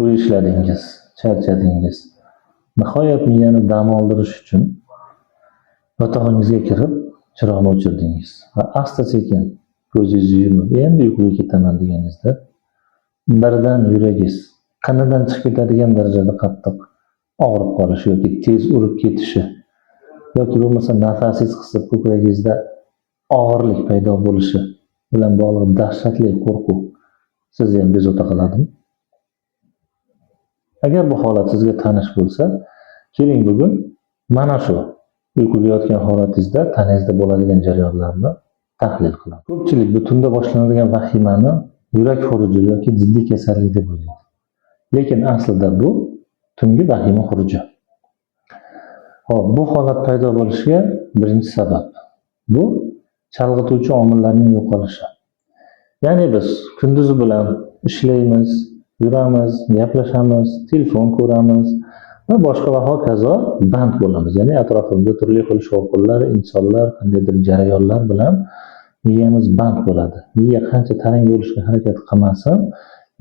bo'yi ishladingiz, charchadingiz. Nihoyat miyani dam oldirish uchun yotog'ingizga kirib, chiroqni o'chirdingiz va asta-sekin ko'zingizni yumib, endi uyquga ketaman deganingizda birdan yuragingiz qinidan chiqib ketadigan darajada qattiq og'rib qolishi yoki tez urib ketishi yoki bo'lmasa nafasingiz qisib ko'kragingizda og'irlik paydo bo'lishi bilan bog'liq dahshatli qo'rquv sizni ham bezovta qiladimi? Agar bu holat sizga tanish bo'lsa, keling bugun mana shu uyquga yotgan holatingizda tanangizda bo'ladigan jarayonlarni tahlil qilamiz. Ko'pchilik bu tunda boshlanadigan vahimani yurak xuruji yoki jiddiy kasallik deb o'ylaydi. Lekin aslida bu tungi vahima xuruji. Hop, bu holat paydo bo'lishiga birinchi sabab bu chalg'ituvchi omillarning yo'qolishi. Ya'ni biz kunduzi bilan ishlaymiz, yuramiz, gaplashamiz, telefon ko'ramiz va boshqa va hokazo band bo'lamiz. Ya'ni atrofimizda turli xil shovqinlar, insonlar, qandaydir jarayonlar bilan miyamiz band bo'ladi. Miya qancha tarang bo'lishga harakat qilmasin,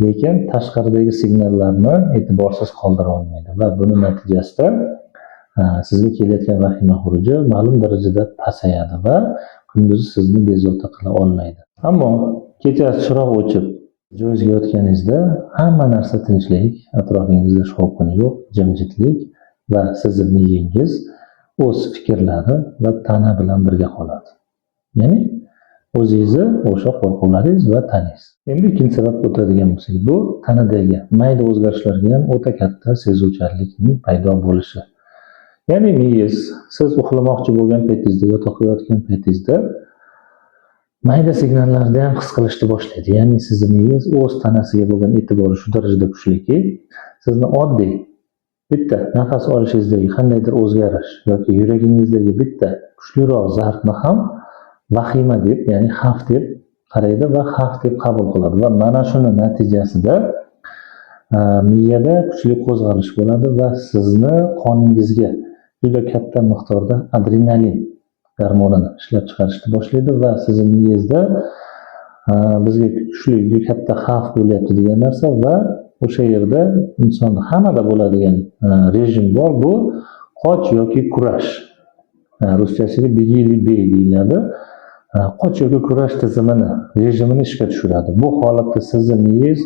lekin tashqaridagi signallarni e'tiborsiz qoldira olmaydi va buning natijasida sizga kelayotgan vahima xuruji ma'lum darajada pasayadi va kunduzi sizni bezovta qila olmaydi. Ammo kechasi chiroq o'chib joyingizga yotganingizda hamma narsa tinchlik, atrofingizda shovqin yo'q, jimjitlik va sizning miyangiz o'z fikrlari va tana bilan birga qoladi. Ya'ni o'zingizni o'sha qo'rquvlaringiz va tanangiz. Endi ikkinchi sababga o'tadigan bo'lsak, bu tanadagi mayda o'zgarishlarga ham o'ta katta sezuvchanlikning paydo bo'lishi. Ya'ni miyangiz siz uxlamoqchi bo'lgan paytingizda, yotoqqa yotgan paytingizda mayda signallarni ham his qilishni boshlaydi. Ya'ni sizning miyangiz o'z tanasiga bo'lgan e'tibori shu darajada kuchliki, sizni oddiy bitta nafas olishingizdagi qandaydir o'zgarish yoki yuragingizdagi bitta kuchliroq zarbni ham vahima deb, ya'ni xavf deb qaraydi va xavf deb qabul qiladi va mana shuni natijasida miyada kuchli qo'zg'alish bo'ladi va sizni qoningizga juda katta miqdorda adrenalin gormonini ishlab chiqarishni boshlaydi va sizning miyangizda bizga kuchli, katta xavf bo'lyapti degan narsa va o'sha yerda insonda hammada bo'ladigan rejim bor, bu qoch yoki kurash. Ruschasiga begi или bey deyiladi. Qoch yoki kurash tizimini, rejimini ishga tushiradi. Bu holatda sizning miyangiz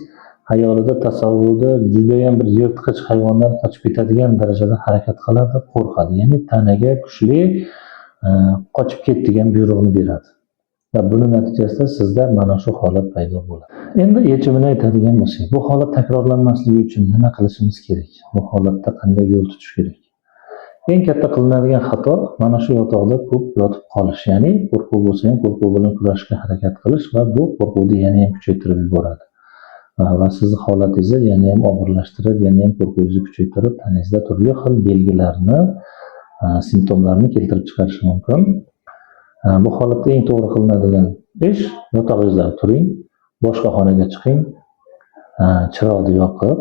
hayolida, tasavvurida judayam bir yirtqich hayvondan qochib ketadigan darajada harakat qiladi, qo'rqadi. Ya'ni tanaga kuchli qochib ket degan buyruqni beradi. Va buning natijasida sizda mana shu holat paydo bo'ladi. Endi yechimini aytadigan bo'lsak, bu holat takrorlanmasligi uchun nima qilishimiz kerak? Bu holatda qanday yo'l tutish kerak? Eng katta qilinadigan xato mana shu yotoqda ko'p yotib qolish, ya'ni qo'rquv bo'lsa ham qo'rquv bilan kurashishga harakat qilish va bu qo'rquvni yana ham kuchaytirib yuboradi. Va sizni holatingizni yana ham og'irlashtirib, yana ham qo'rquvingizni kuchaytirib, tanangizda turli xil belgilarni, simptomlarni keltirib chiqarishi mumkin. Bu holatda eng to'g'ri qilinadigan ish yotog'ingizdan turing, boshqa xonaga chiqing, chiroqni yoqib,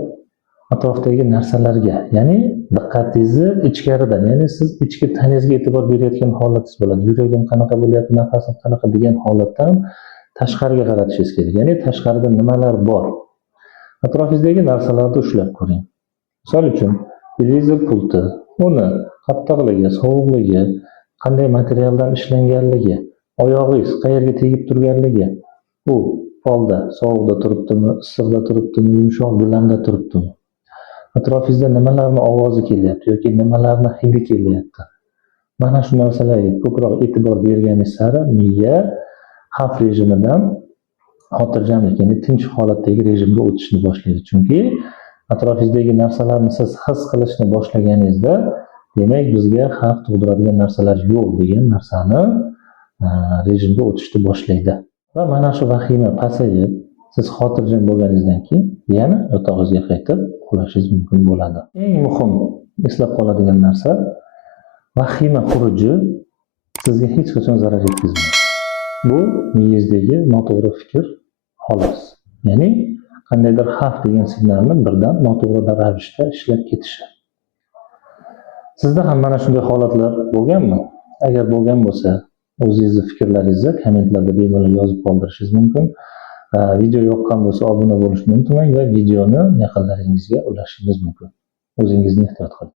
atrofdagi narsalarga, ya'ni diqqatingizni ichkaridan, ya'ni siz ichki tanangizga e'tibor berayotgan holatingiz bo'ladi. Yuragim qanaqa bo'lyapti, nafasim qanaqa degan holatdan tashqariga qaratishingiz kerak. Ya'ni tashqarida nimalar bor? Atrofingizdagi narsalarni ushlab ko'ring. Misol uchun, televizor pulti, uni qattiqligi, sovuqligi, qanday materialdan ishlanganligi, oyog'ingiz qayerga tegib turganligi, u polda, sovuqda turibdimi, issiqda turibdimi, yumshoq gilamda turibdimi? Atrofingizda nimalarning ovozi kelyapti yoki nimalarning hidi kelyapti? Mana shu narsalarga ko'proq e'tibor berganingiz sari miya xavf rejimidan xotirjamlik, ya'ni tinch holatdagi rejimga o'tishni boshlaydi. Chunki atrofingizdagi narsalarni siz his qilishni boshlaganingizda, demak bizga xavf tug'diradigan narsalar yo'q degan narsani rejimga o'tishni boshlaydi. Va mana shu vahima pasayib, siz xotirjam bo'lganingizdan keyin yana yotog'ingizga qaytib uxlashingiz mumkin bo'ladi. Eng muhim eslab qoladigan narsa, vahima xuruji sizga hech qachon zarar yetkazmaydi. Bu miyangizdagi noto'g'ri fikr xolos. Ya'ni qandaydir xavf degan signalni birdan noto'g'ri ravishda ishlab ketishi. Sizda ham mana shunday holatlar bo'lganmi? Agar bo'lgan bo'lsa, o'zingizning fikrlaringizni kommentlarda bemalol yozib qoldirishingiz mumkin. Video yoqqan bo'lsa obuna bo'lishni unutmang va videoni yaqinlaringizga ulashishingiz mumkin. O'zingizni ehtiyot qiling.